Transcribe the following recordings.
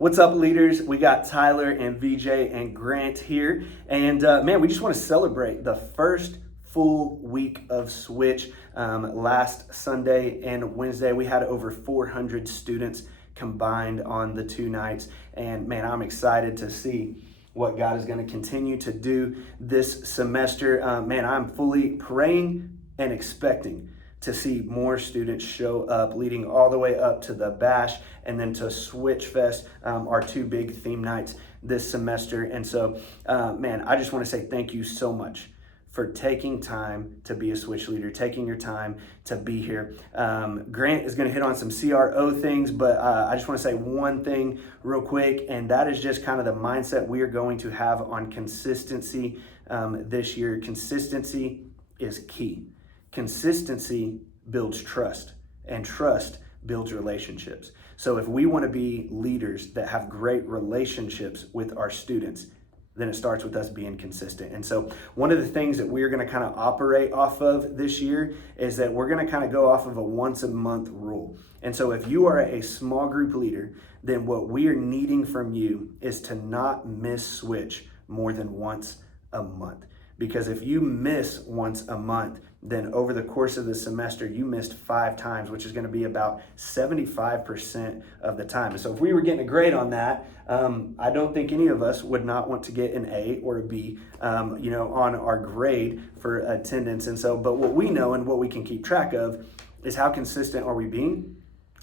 What's up, leaders? We got Tyler and VJ and Grant here. And man, we just want to celebrate the first full week of Switch. Last Sunday and Wednesday, we had over 400 students combined on the 2 nights. And man, I'm excited to see what God is going to continue to do this semester. Man, I'm fully praying and expecting to see more students show up, leading all the way up to the Bash and then to Switch Fest, our 2 big theme nights this semester. And so, man, I just want to say thank you so much for taking time to be a Switch leader, taking your time to be here. Grant is going to hit on some CRO things, but I just want to say one thing real quick, and that is just kind of the mindset we are going to have on consistency this year. Consistency is key. Consistency builds trust, and trust builds relationships. So if we want to be leaders that have great relationships with our students, then it starts with us being consistent. And so one of the things that we're going to kind of operate off of this year is that we're going to kind of go off of a once a month rule. And so if you are a small group leader, then what we are needing from you is to not miss Switch more than once a month. Because if you miss once a month, then over the course of the semester, you missed 5 times, which is going to be about 75% of the time. And so if we were getting a grade on that, I don't think any of us would not want to get an A or a B, on our grade for attendance. And so, but what we know and what we can keep track of is how consistent are we being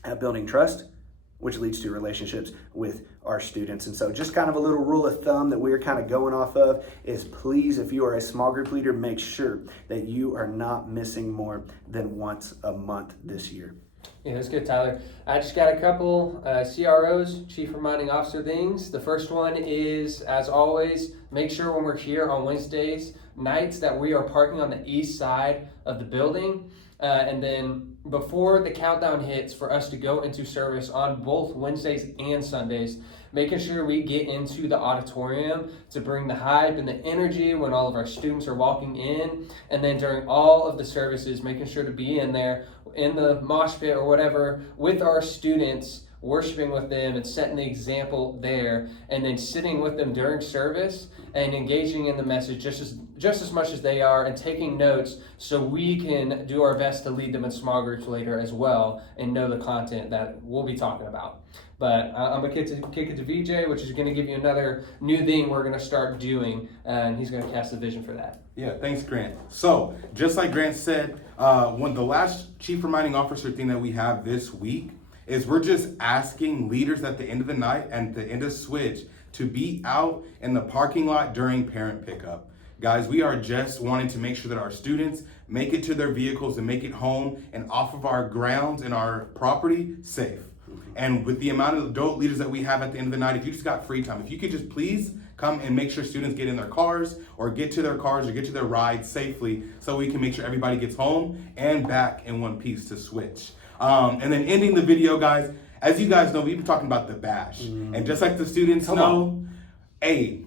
at building trust, which leads to relationships with our students. And so just kind of a little rule of thumb that we're kind of going off of is, please, if you are a small group leader, make sure that you are not missing more than once a month this year. Yeah, that's good, Tyler. I just got a couple CROs, Chief Reminding Officer things. The first one is, as always, make sure when we're here on Wednesdays nights that we are parking on the east side of the building. And then before the countdown hits for us to go into service on both Wednesdays and Sundays, making sure we get into the auditorium to bring the hype and the energy when all of our students are walking in. And then during all of the services, making sure to be in there in the mosh pit or whatever with our students, worshiping with them and setting the example there, and then sitting with them during service and engaging in the message just as much as they are, and taking notes so we can do our best to lead them in small groups later as well and know the content that we'll be talking about. But I'm going to kick it to VJ, which is going to give you another new thing we're going to start doing, and he's going to cast the vision for that. Yeah, thanks, Grant. So, just like Grant said, when the last Chief Reminding Officer thing that we have this week is we're just asking leaders at the end of the night and the end of Switch to be out in the parking lot during parent pickup. Guys, we are just wanting to make sure that our students make it to their vehicles and make it home and off of our grounds and our property safe. And with the amount of adult leaders that we have at the end of the night, if you just got free time, if you could just please come and make sure students get in their cars or get to their cars or get to their rides safely so we can make sure everybody gets home and back in one piece to Switch. And then ending the video, guys, as you guys know, we've been talking about the Bash. And just like the students know, hey,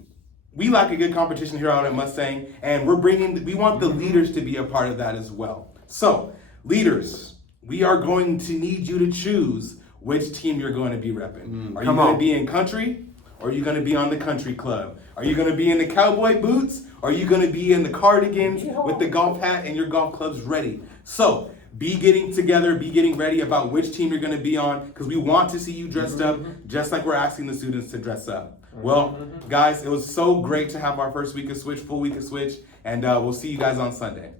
we like a good competition here out at Mustang, and we want the leaders to be a part of that as well. So, leaders, we are going to need you to choose which team you're going to be repping. Are you going to be in country, or are you going to be on the country club? Are you going to be in the cowboy boots, or are you going to be in the cardigans with the golf hat and your golf clubs ready? So, be getting together, be getting ready about which team you're going to be on, because we want to see you dressed up just like we're asking the students to dress up. Well, guys, it was so great to have our first week of Switch, full week of Switch, and we'll see you guys on Sunday.